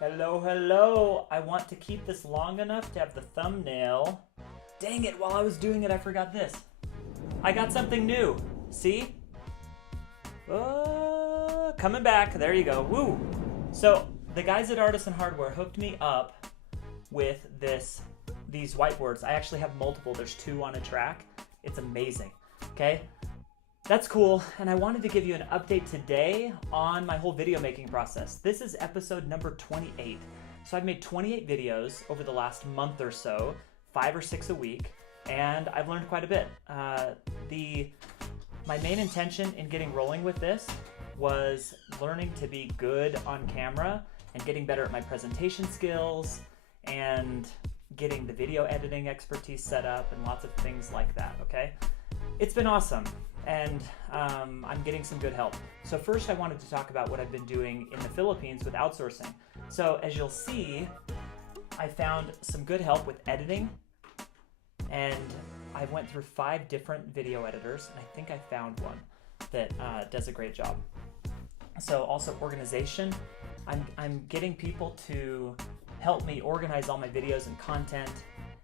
Hello, hello. I want to keep this long enough to have the thumbnail. Dang it, while I was doing it, I forgot this. I got something new. See? Coming back. There you go. Woo! So, the guys at Artisan Hardware hooked me up with these whiteboards. I actually have multiple. There's 2 on a track. It's amazing. Okay? That's cool, and I wanted to give you an update today on my whole video making process. This is episode number 28. So I've made 28 videos over the last month or so, 5 or 6 a week, and I've learned quite a bit. My main intention in getting rolling with this was learning to be good on camera and getting better at my presentation skills and getting the video editing expertise set up and lots of things like that, okay? It's been awesome, and I'm getting some good help. So first I wanted to talk about what I've been doing in the Philippines with outsourcing. So as you'll see, I found some good help with editing, and I went through 5 different video editors, and I think I found one that does a great job. So also organization. I'm getting people to help me organize all my videos and content,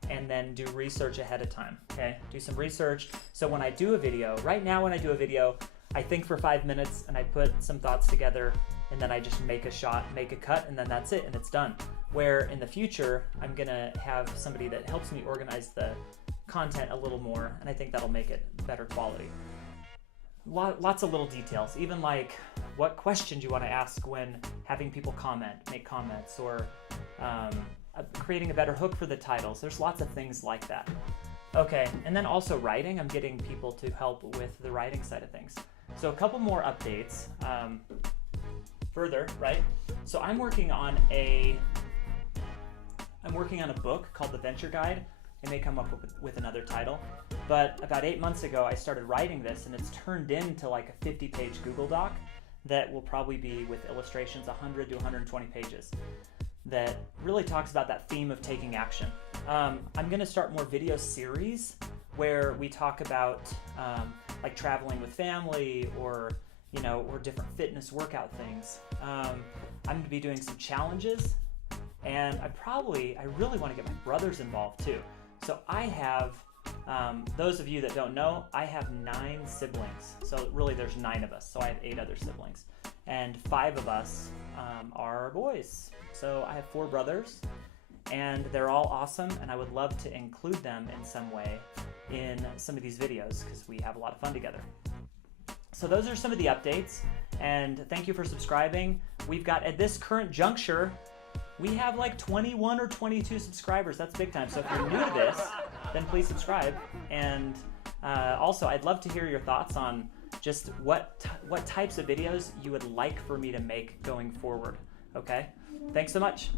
and then do research ahead of time, okay? Do some research. So when I do a video, right now when I do a video, I think for 5 minutes and I put some thoughts together, and then I just make a shot, make a cut, and then that's it, and it's done. Where in the future, I'm gonna have somebody that helps me organize the content a little more, and I think that'll make it better quality. Lots of little details, even like what questions you wanna ask when having people make comments, or creating a better hook for the titles. There's lots of things like that. Okay, and then also writing. I'm getting people to help with the writing side of things. So a couple more updates further, right? So I'm working on a book called The Venture Guide. It may come up with another title, but about 8 months ago I started writing this, and it's turned into like a 50-page Google Doc that will probably be, with illustrations, 100 to 120 pages. That really talks about that theme of taking action. I'm gonna start more video series where we talk about like traveling with family, or different fitness workout things. I'm gonna be doing some challenges, and I really wanna get my brothers involved too. So I have, those of you that don't know, I have 9 siblings. So really there's 9 of us, so I have 8 other siblings. And 5 of us are boys. So I have 4 brothers, and they're all awesome, and I would love to include them in some way in some of these videos because we have a lot of fun together. So those are some of the updates, and thank you for subscribing. We've got, at this current juncture, we have like 21 or 22 subscribers. That's big time. So if you're new to this, then please subscribe. And also, I'd love to hear your thoughts on just what types of videos you would like for me to make going forward. Okay? Thanks so much.